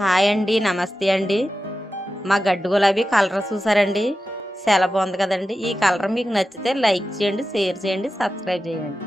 Hi అండి నమస్తే అండి. మా గడ్డు గులాబీ కలర్ చూసారండి? చాలా బాగుంది కదండి. ఈ కలర్ మీకు నచ్చితే లైక్ చేయండి షేర్ చేయండి సబ్స్క్రైబ్ చేయండి.